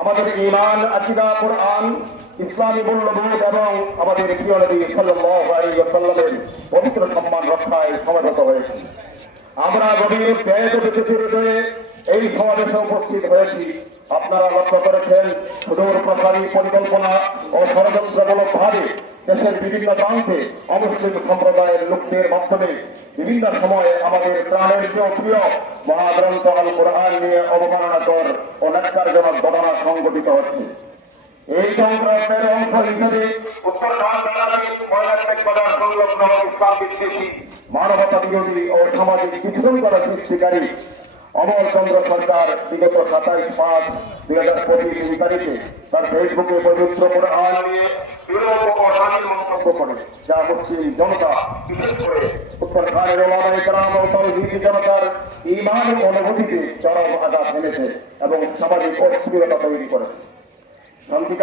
আমাদের ইমান আকিদা কোরআন, ইসলামী মূল্যবোধ এবং আমাদের প্রিয় নবী সাল্লাল্লাহু পবিত্র সম্মান রক্ষায় সমাগত হয়েছি। আমরা গভীর ব্যয় বিদ্যুতের হয়ে এই সমাবেশে উপস্থিত হয়েছি। আপনারা লক্ষ্য করেছেন, সুদূর প্রসারী পরিকল্পনা ও ষড়যন্ত্রমূলক ভাবে দেশের বিভিন্ন প্রান্তে অমুসলিম সম্প্রদায়ের লোকদের মাধ্যমে বিভিন্ন সময়ে আমাদের প্রাণের চেয়েও প্রিয় মহাগ্রন্থ আল কোরআন নিয়ে অবমাননাকর ও ন্যাক্কারজনক সংঘটিত হচ্ছে। এই সংগ্রামের অংশ হিসেবে উত্তর মানবতা বিরোধী ও সামাজিক বিশৃঙ্খলা সৃষ্টিকারী অমল চন্দ্র সরকার বিগত সাতাইশ পাঁচ দুই হাজার পঁচিশ তারিখে তার ফেসবুকে পবিত্র কোরআন নিয়ে বিরূপ ও অশালীন মন্তব্য করে, যা মুসলিম জনতা বিশেষ করে অনুভূতিতে চরম আঘাত এনেছে এবং সামাজিক অস্থিরতা তৈরি করেছে।